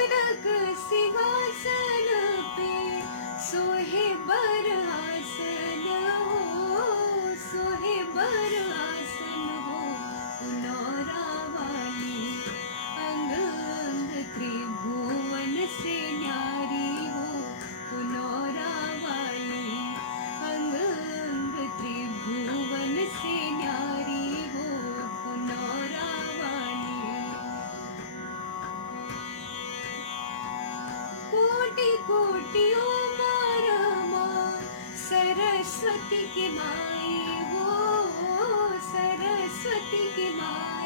कनक सिंहासन पे सोहे बर आसन हो, सोहे बर आसन हो। पुनौरा वाली अंग अंग त्रिभुवन से न्यारी हो। पुनौरा वाली अंग अंग त्रिभुवन से न्यारी हो। पुनौरा वाली कोटि कोटि उमर मां सरस्वती की माई हो, सरस्वती की माई।